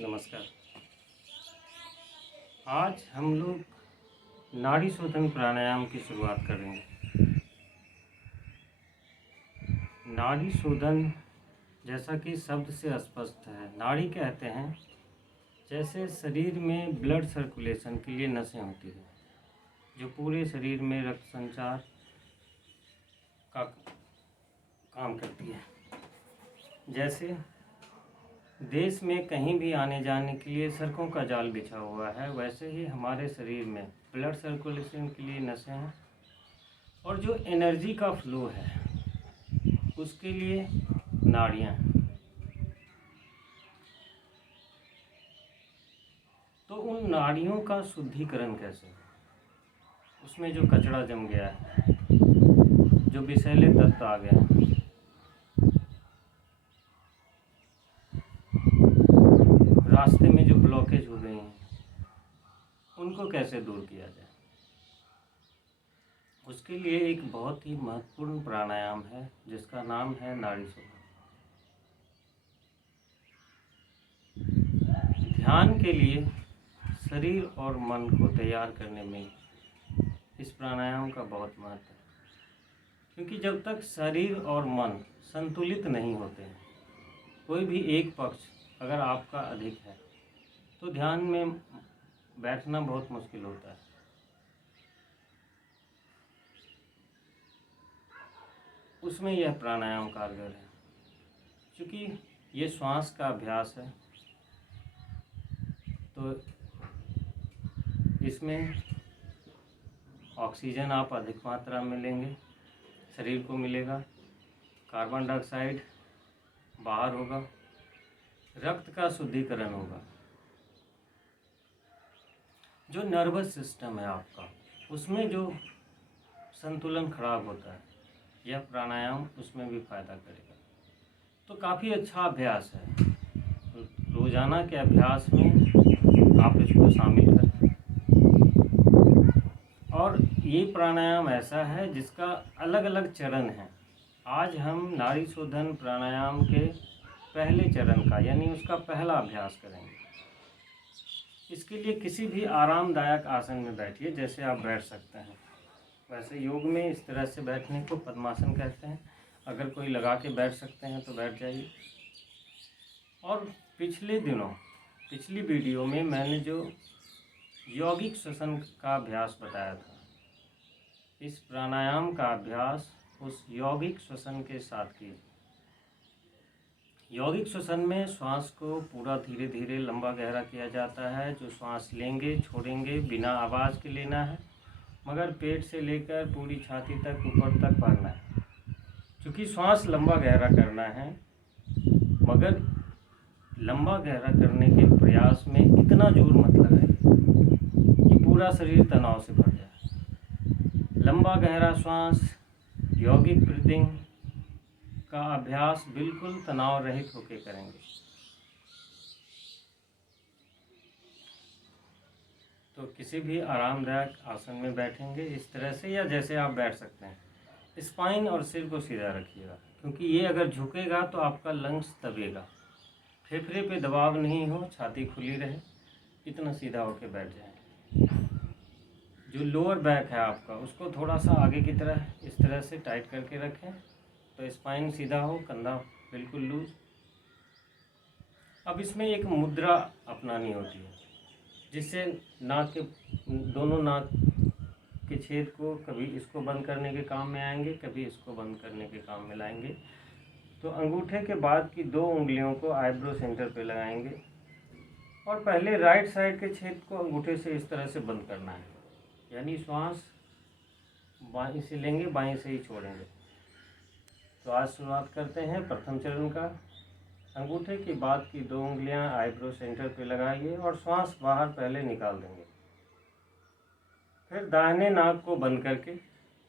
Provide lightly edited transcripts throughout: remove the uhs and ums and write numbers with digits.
नमस्कार। आज हम लोग नाड़ी शोधन प्राणायाम की शुरुआत करेंगे। नाड़ी शोधन जैसा कि शब्द से स्पष्ट है, नाड़ी कहते हैं जैसे शरीर में ब्लड सर्कुलेशन के लिए नसें होती हैं जो पूरे शरीर में रक्त संचार का काम करती है। जैसे देश में कहीं भी आने जाने के लिए सड़कों का जाल बिछा हुआ है, वैसे ही हमारे शरीर में ब्लड सर्कुलेशन के लिए नसें हैं और जो एनर्जी का फ्लो है उसके लिए नाड़ियाँ हैं। तो उन नाड़ियों का शुद्धिकरण कैसे हो? उसमें जो कचरा जम गया है, जो विषैले तत्व आ गए हैं, रास्ते में जो ब्लॉकेज हो गए हैं, उनको कैसे दूर किया जाए? उसके लिए एक बहुत ही महत्वपूर्ण प्राणायाम है जिसका नाम है नाड़ी शोधन। ध्यान के लिए शरीर और मन को तैयार करने में इस प्राणायाम का बहुत महत्व है, क्योंकि जब तक शरीर और मन संतुलित नहीं होते हैं, कोई भी एक पक्ष अगर आपका अधिक है तो ध्यान में बैठना बहुत मुश्किल होता है। उसमें यह प्राणायाम कारगर है, क्योंकि ये श्वास का अभ्यास है। तो इसमें ऑक्सीजन आप अधिक मात्रा में लेंगे, शरीर को मिलेगा, कार्बन डाइऑक्साइड बाहर होगा, रक्त का शुद्धिकरण होगा। जो नर्वस सिस्टम है आपका, उसमें जो संतुलन खराब होता है, यह प्राणायाम उसमें भी फायदा करेगा। तो काफ़ी अच्छा अभ्यास है। रोजाना के अभ्यास में आप इसको शामिल करें। और ये प्राणायाम ऐसा है जिसका अलग अलग चरण है। आज हम नाड़ी शोधन प्राणायाम के पहले चरण का यानी उसका पहला अभ्यास करेंगे। इसके लिए किसी भी आरामदायक आसन में बैठिए, जैसे आप बैठ सकते हैं। वैसे योग में इस तरह से बैठने को पद्मासन कहते हैं। अगर कोई लगा के बैठ सकते हैं तो बैठ जाइए। और पिछली वीडियो में मैंने जो यौगिक श्वसन का अभ्यास बताया था, इस प्राणायाम का अभ्यास उस यौगिक श्वसन के साथ कीजिए। यौगिक श्वसन में श्वास को पूरा धीरे धीरे लंबा गहरा किया जाता है। जो श्वास लेंगे छोड़ेंगे बिना आवाज़ के लेना है, मगर पेट से लेकर पूरी छाती तक ऊपर तक भरना है। क्योंकि श्वास लंबा गहरा करना है, मगर लंबा गहरा करने के प्रयास में इतना जोर मत लगाइए कि पूरा शरीर तनाव से भर जाए। लंबा गहरा श्वास, यौगिक ब्रीदिंग का अभ्यास बिल्कुल तनाव रहित होकर करेंगे। तो किसी भी आरामदायक आसन में बैठेंगे इस तरह से, या जैसे आप बैठ सकते हैं। स्पाइन और सिर को सीधा रखिएगा, क्योंकि ये अगर झुकेगा तो आपका लंग्स दबेगा। फेफड़े पे दबाव नहीं हो, छाती खुली रहे, इतना सीधा होकर बैठ जाए। जो लोअर बैक है आपका, उसको थोड़ा सा आगे की तरह इस तरह से टाइट करके रखें तो स्पाइन सीधा हो, कंधा बिल्कुल लूज। अब इसमें एक मुद्रा अपनानी होती है, जिससे नाक के दोनों नाक के छेद को कभी इसको बंद करने के काम में आएंगे, कभी इसको बंद करने के काम में लाएंगे। तो अंगूठे के बाद की 2 उंगलियों को आईब्रो सेंटर पे लगाएंगे और पहले राइट साइड के छेद को अंगूठे से इस तरह से बंद करना है। यानी श्वास बाईं से लेंगे, बाईं से ही छोड़ेंगे। तो आज शुरुआत करते हैं प्रथम चरण का। अंगूठे के बाद की 2 उंगलियां आईब्रो सेंटर पे लगाइए और श्वास बाहर पहले निकाल देंगे। फिर दाहिने नाक को बंद करके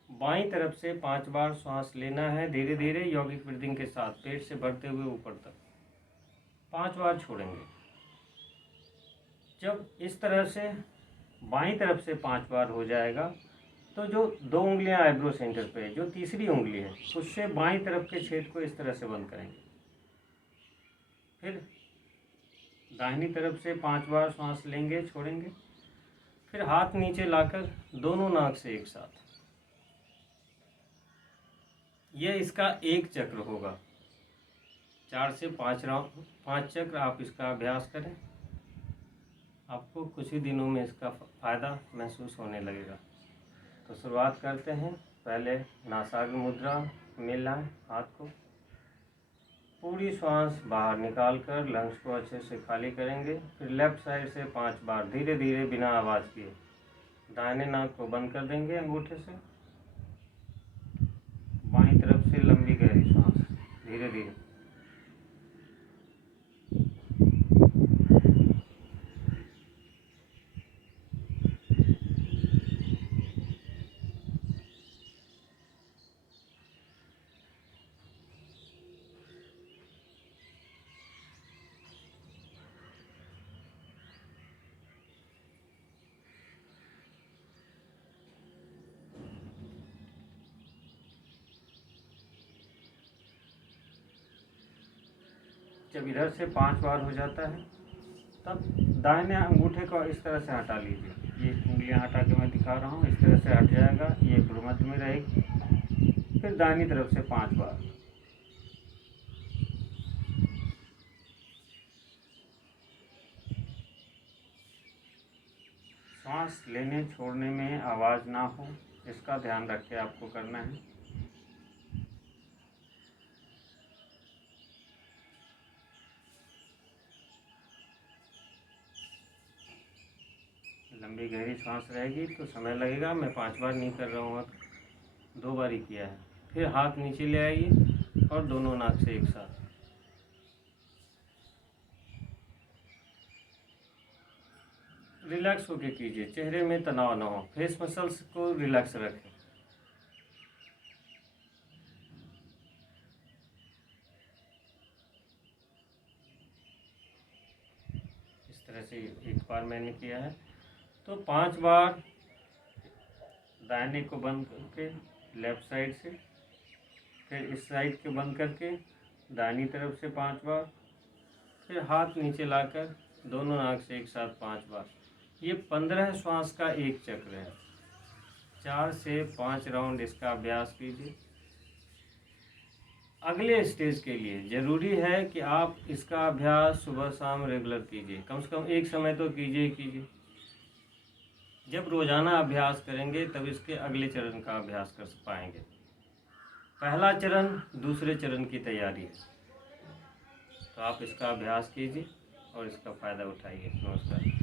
बाईं तरफ से 5 बार श्वास लेना है, धीरे धीरे यौगिक ब्रीदिंग के साथ, पेट से बढ़ते हुए ऊपर तक 5 बार छोड़ेंगे। जब इस तरह से बाईं तरफ से 5 बार हो जाएगा तो जो 2 उंगलियां आईब्रो सेंटर पे, जो तीसरी उंगली है, उससे बाईं तरफ के छेद को इस तरह से बंद करेंगे। फिर दाहिनी तरफ से 5 बार सांस लेंगे, छोड़ेंगे, फिर हाथ नीचे लाकर दोनों नाक से एक साथ। यह इसका एक चक्र होगा। 4 से 5 राउंड, 5 चक्र आप इसका अभ्यास करें। आपको कुछ ही दिनों में इसका फ़ायदा महसूस होने लगेगा। तो शुरुआत करते हैं। पहले नासाग्र मुद्रा में लाएं हाथ को, पूरी श्वास बाहर निकाल कर लंग्स को अच्छे से खाली करेंगे। फिर लेफ्ट साइड से 5 बार धीरे धीरे बिना आवाज़ किए दाहिने नाक को बंद कर देंगे अंगूठे से। बाईं तरफ से लंबी गहरी सांस धीरे धीरे। जब इधर से 5 बार हो जाता है तब दाहिने अंगूठे को इस तरह से हटा लीजिए। ये उंगलियां हटा के मैं दिखा रहा हूँ, इस तरह से हट जाएगा, ये भ्रूमध्य में रहेगी। फिर दाहिनी तरफ से 5 बार। सांस लेने छोड़ने में आवाज़ ना हो, इसका ध्यान रख के आपको करना है। लंबी गहरी सांस रहेगी तो समय लगेगा। मैं 5 बार नहीं कर रहा हूँ, 2 बार ही किया है। फिर हाथ नीचे ले आइए और दोनों नाक से एक साथ। रिलैक्स होके कीजिए, चेहरे में तनाव ना हो, फेस मसल्स को रिलैक्स रखें। इस तरह से एक बार मैंने किया है। तो 5 बार दाहिने को बंद करके लेफ्ट साइड से, फिर इस साइड के बंद करके दाहिनी तरफ से 5 बार, फिर हाथ नीचे लाकर दोनों नाक से एक साथ 5 बार। ये 15 श्वास का एक चक्र है। 4 से 5 राउंड इसका अभ्यास कीजिए। अगले स्टेज के लिए ज़रूरी है कि आप इसका अभ्यास सुबह शाम रेगुलर कीजिए, कम से कम एक समय तो कीजिए ही कीजिए। जब रोज़ाना अभ्यास करेंगे तब इसके अगले चरण का अभ्यास कर पाएंगे। पहला चरण दूसरे चरण की तैयारी है, तो आप इसका अभ्यास कीजिए और इसका फ़ायदा उठाइए। नमस्कार।